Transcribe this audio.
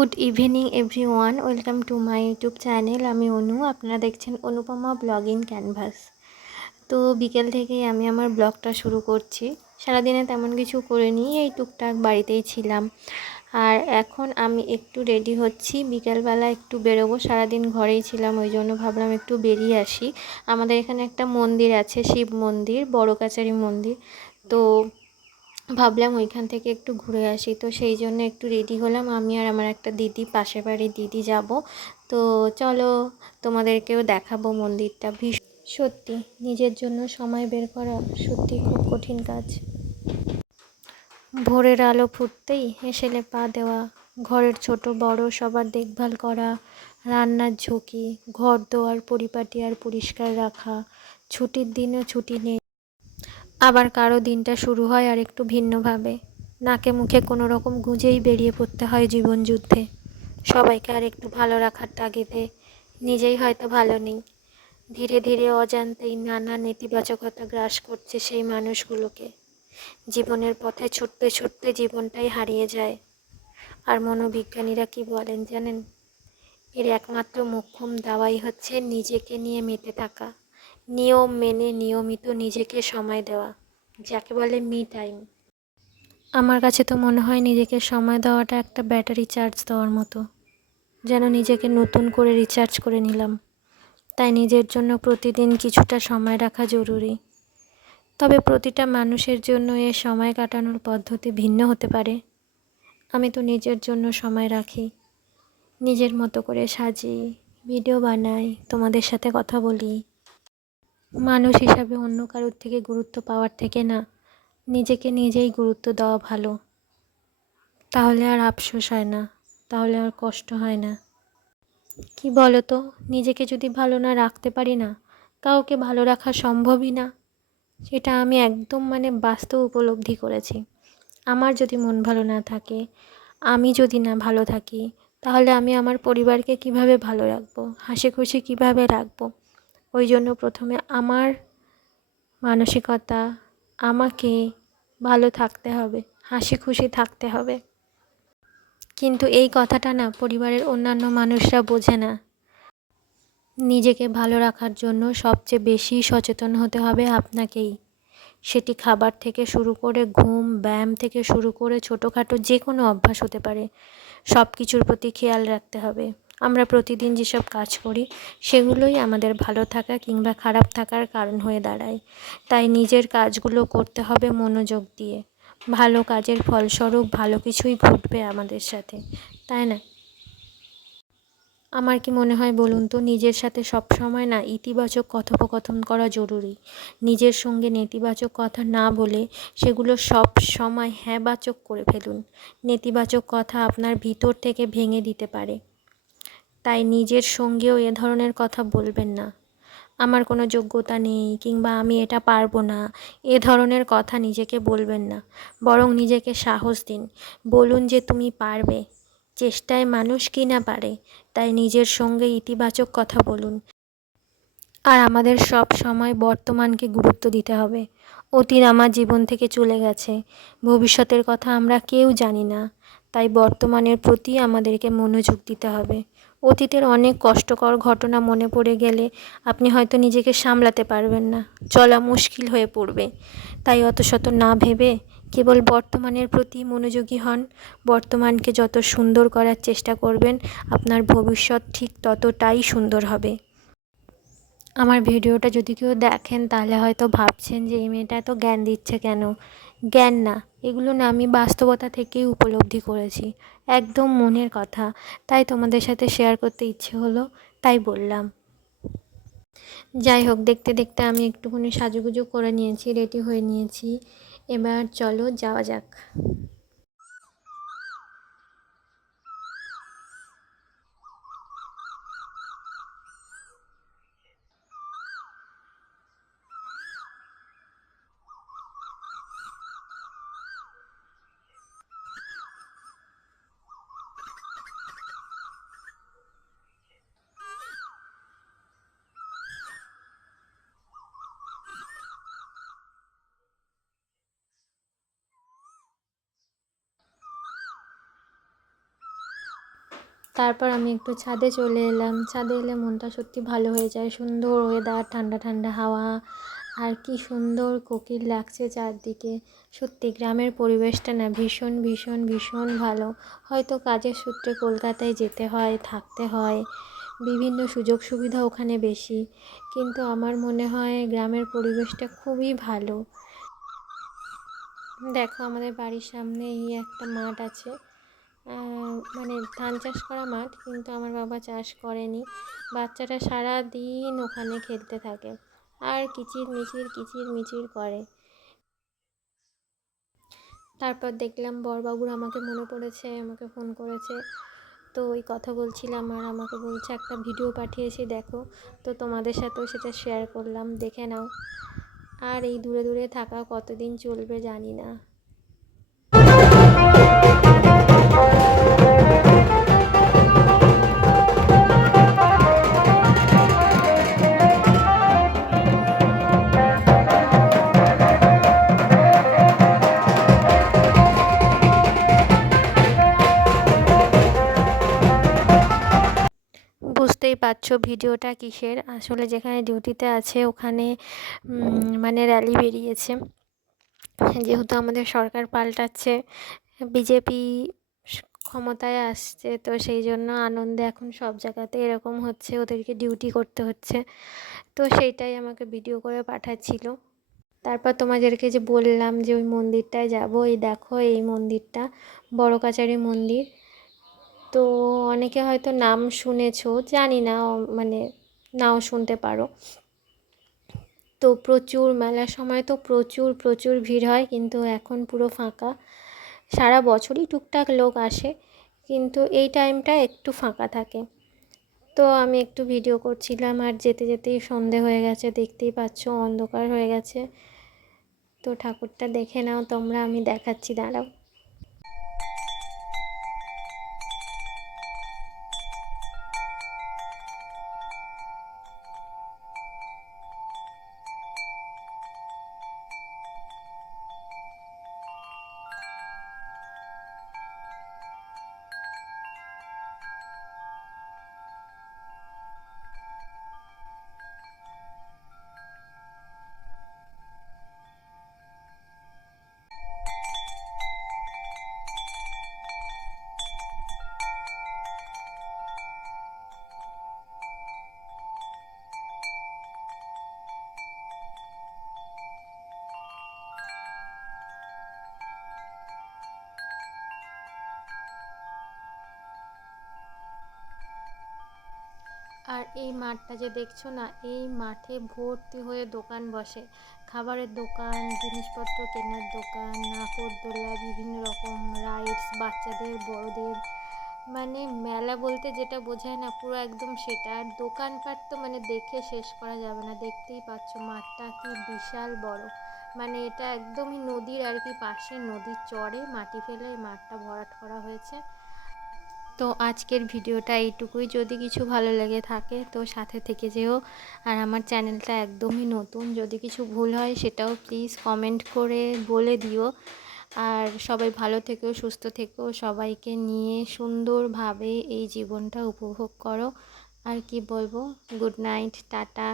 Good evening everyone, welcome to my YouTube channel. আমি অনু, আপনারা দেখছেন অনুপমা ব্লগ ইন ক্যানভাস। তো বিকেল থেকেই আমি আমার ব্লগটা শুরু করছি। সারাদিনে তেমন কিছু করিনি, এই টুকটাক বাড়িতেই ছিলাম। আর এখন আমি একটু রেডি হচ্ছি, বিকেলবেলা একটু বেরোবো। সারাদিন ঘরেই ছিলাম, ওই জন্য ভাবলাম একটু বেরিয়ে আসি। আমাদের এখানে একটা মন্দির আছে, শিব মন্দির, বড় কাছারি মন্দির। তো ভাবলাম ওইখান থেকে একটু ঘুরে আসি। তো সেই জন্য একটু রেডি হলাম, আমি আর আমার একটা দিদি, পাশের বাড়ির দিদি যাব। তো চলো, তোমাদেরকেও দেখাবো মন্দিরটা। সত্যি নিজের জন্য সময় বের করা সত্যি খুব কঠিন কাজ। ভোরের আলো ফুটতেই হেসেলে পা দেওয়া, ঘরের ছোট বড় সবার দেখভাল করা, রান্নার ঝুঁকি, ঘর দোয়ার পরিপাটি আর পরিষ্কার রাখা। ছুটির দিনও ছুটি নেই, আবার কারো দিনটা শুরু হয় আর একটু ভিন্নভাবে। নাকে মুখে কোনো রকম গুঁজেই বেরিয়ে পড়তে হয় জীবন যুদ্ধে, সবাইকে আর একটু ভালো রাখার তাগিদে। নিজেই হয়তো ভালো নেই। ধীরে ধীরে অজান্তেই নানা নেতিবাচকতা গ্রাস করছে সেই মানুষগুলোকে। জীবনের পথে ছুটতে ছুটতে জীবনটাই হারিয়ে যায়। আর মনোবিজ্ঞানীরা কি বলেন জানেন? এর একমাত্র মোক্ষম দাওয়াই হচ্ছে নিজেকে নিয়ে মেতে থাকা, নিয়ম মেনে নিয়মিত নিজেকে সময় দেওয়া, যাকে বলে মি টাইম। আমার কাছে তো মনে হয় নিজেকে সময় দেওয়াটা একটা ব্যাটারি চার্জ দেওয়ার মতো, যেন নিজেকে নতুন করে রিচার্জ করে নিলাম। তাই নিজের জন্য প্রতিদিন কিছুটা সময় রাখা জরুরি। তবে প্রতিটা মানুষের জন্য এ সময় কাটানোর পদ্ধতি ভিন্ন হতে পারে। আমি তো নিজের জন্য সময় রাখি, নিজের মতো করে সাজি, ভিডিও বানাই, তোমাদের সাথে কথা বলি। মানুষ হিসাবে অন্য কারোর থেকে গুরুত্ব পাওয়ার থেকে না, নিজেকে নিজেই গুরুত্ব দেওয়া ভালো। তাহলে আর আফসোস হয় না, তাহলে আর কষ্ট হয় না। কি বলো তো, নিজেকে যদি ভালো না রাখতে পারি না, কাউকে ভালো রাখা সম্ভবই না। সেটা আমি একদম বাস্তব উপলব্ধি করেছি। আমার যদি মন ভালো না থাকে, আমি যদি না ভালো থাকি, তাহলে আমি আমার পরিবারকে কিভাবে ভালো রাখবো, হাসি খুশি কিভাবে রাখবো? ওই জন্য প্রথমে আমার মানসিকতা, আমাকে ভালো থাকতে হবে, হাসি খুশি থাকতে হবে। কিন্তু এই কথাটা না পরিবারের অন্যান্য মানুষরা বোঝে না। নিজেকে ভালো রাখার জন্য সবচেয়ে বেশি সচেতন হতে হবে আপনাকেই। সেটি খাবার থেকে শুরু করে ঘুম, ব্যায়াম থেকে শুরু করে ছোটোখাটো যে কোনো অভ্যাস হতে পারে। সব কিছুর প্রতি খেয়াল রাখতে হবে। আমরা প্রতিদিন যেসব কাজ করি, সেগুলোই আমাদের ভালো থাকা কিংবা খারাপ থাকার কারণ হয়ে দাঁড়ায়। তাই নিজের কাজগুলো করতে হবে মনোযোগ দিয়ে। ভালো কাজের ফলস্বরূপ ভালো কিছুই ঘটবে আমাদের সাথে, তাই না? আমার কি মনে হয় বলুন তো, নিজের সাথে সব সময় না ইতিবাচক কথোপকথন করা জরুরি। নিজের সঙ্গে নেতিবাচক কথা না বলে সেগুলো সব সময় হ্যাঁবাচক করে ফেলুন। নেতিবাচক কথা আপনার ভিতর থেকে ভেঙে দিতে পারে। তাই নিজের সঙ্গেও এ ধরনের কথা বলবেন না। আমার কোনো যোগ্যতা নেই কিংবা আমি এটা পারবো না, এ ধরনের কথা নিজেকে বলবেন না। বরং নিজেকে সাহস দিন। বলুন যে তুমি পারবে। চেষ্টায় মানুষ কি না পারে। তাই নিজের সঙ্গে ইতিবাচক কথা বলুন। আর আমাদের সব সময় বর্তমানকে গুরুত্ব দিতে হবে। অতীত আমার জীবন থেকে চলে গেছে, ভবিষ্যতের কথা আমরা কেউ জানি না। তাই বর্তমানের প্রতি আমাদেরকে মনোযোগ দিতে হবে। অতীতের অনেক কষ্টকর ঘটনা মনে পড়ে গেলে আপনি হয়তো নিজেকে সামলাতে পারবেন না, চলা মুশকিল হয়ে পড়বে। তাই অত শত না ভেবে কেবল বর্তমানের প্রতি মনোযোগী হন। বর্তমানকে যত সুন্দর করার চেষ্টা করবেন, আপনার ভবিষ্যৎ ঠিক ততটাই সুন্দর হবে। আমার ভিডিওটা যদি কেউ দেখেন, তাহলে হয়তো ভাবছেন যে এই মেয়েটা এত জ্ঞান দিচ্ছে কেন? জ্ঞান না, এগুলো না আমি বাস্তবতা থেকেই উপলব্ধি করেছি, একদম মনের কথা। তাই তোমাদের সাথে শেয়ার করতে ইচ্ছে হলো, তাই বললাম। যাই হোক, দেখতে দেখতে আমি একটুখানি সাজুগুজু করে নিয়েছি, রেডি হয়ে নিয়েছি। এবার চলো যাওয়া যাক। তারপর আমি একটু ছাদে চলে এলাম। ছাদে এলে মনটা সত্যি ভালো হয়ে যায়। সুন্দর ওয়েদার, ঠান্ডা ঠান্ডা হাওয়া, আর কি সুন্দর কোকিল লাগছে চারদিকে। সত্যি গ্রামের পরিবেশটা না ভীষণ ভীষণ ভীষণ ভালো। হয়তো কাজের সূত্রে কলকাতায় যেতে হয়, থাকতে হয়, বিভিন্ন সুযোগ সুবিধা ওখানে বেশি, কিন্তু আমার মনে হয় গ্রামের পরিবেশটা খুবই ভালো। দেখো আমাদের বাড়ির সামনে এই একটা মাঠ আছে, মানে ধান চাষ করা মাঠ, কিন্তু আমার বাবা চাষ করেনি। বাচ্চারা সারা দিন ওখানে খেলতে থাকে আর কিচির মিচির কিচির মিচির করে। তারপর দেখলাম বড়বাবুর আমাকে মনে পড়েছে, আমাকে ফোন করেছে। তো ওই কথা বলছিলাম আর আমাকে বলছে একটা ভিডিও পাঠিয়েছি দেখো। তো তোমাদের সাথেও সেটা শেয়ার করলাম, দেখে নাও। আর এই দূরে দূরে থাকা কতদিন চলবে জানি না। বুঝতেই পারছো ভিডিওটা কিসের। আসলে যেখানে ডিউটিতে আছে ওখানে মানে র্যালি বেরিয়েছে। যেহেতু আমাদের সরকার পাল্টাচ্ছে, বিজেপি ক্ষমতায় আসছে, তো সেই জন্য আনন্দে এখন সব জায়গাতে এরকম হচ্ছে, ওদেরকে ডিউটি করতে হচ্ছে। তো সেইটাই আমাকে ভিডিও করে পাঠাচ্ছিল। তারপর তোমাদেরকে যে বললাম যে ওই মন্দিরটায় যাব, এই দেখো এই মন্দিরটা বড় কাচারি মন্দির। তো অনেকে হয়তো নাম শুনেছো, জানি না, মানে নাও শুনতে পারো। তো প্রচুর মেলার সময় তো প্রচুর প্রচুর ভিড় হয়, কিন্তু এখন পুরো ফাঁকা। সারা বছরই টুকটাক লোক আসে, কিন্তু এই টাইমটা একটু ফাঁকা থাকে। তো আমি একটু ভিডিও করছিলাম আর যেতে যেতেই সন্ধে হয়ে গেছে, দেখতেই পাচ্ছ অন্ধকার হয়ে গেছে। তো ঠাকুরটা দেখে নাও তোমরা, আমি দেখাচ্ছি, দাঁড়াও। আর এই মাঠটা যে দেখছো না, এই মাঠে ভর্তি হয়ে দোকান বসে, খাবারের দোকান, জিনিসপত্র কেনার দোকান, নাগরদোলা, বিভিন্ন রকম রাইডস, বাচ্চাদের বড়দের, মানে মেলা বলতে যেটা বোঝায় না পুরো একদম সেটা। আর দোকানপাট তো মানে দেখে শেষ করা যাবে না। দেখতেই পাচ্ছ মাঠটা কি বিশাল বড়, মানে এটা একদমই নদীর আর কি পাশে, নদীর চরে মাটি ফেলে এই মাঠটা ভরাট করা হয়েছে। তো আজকের ভিডিওটা এইটুকুই। যদি কিছু ভালো লেগে থাকে তো সাথে থেকে যেও। আর আমার চ্যানেলটা একদমই নতুন, যদি কিছু ভুল হয় সেটাও প্লিজ কমেন্ট করে বলে দিও। আর সবাই ভালো থেকো, সুস্থ থেকো, সবাইকে নিয়ে সুন্দরভাবে এই জীবনটা উপভোগ করো। আর কি বলবো, গুড নাইট, টাটা।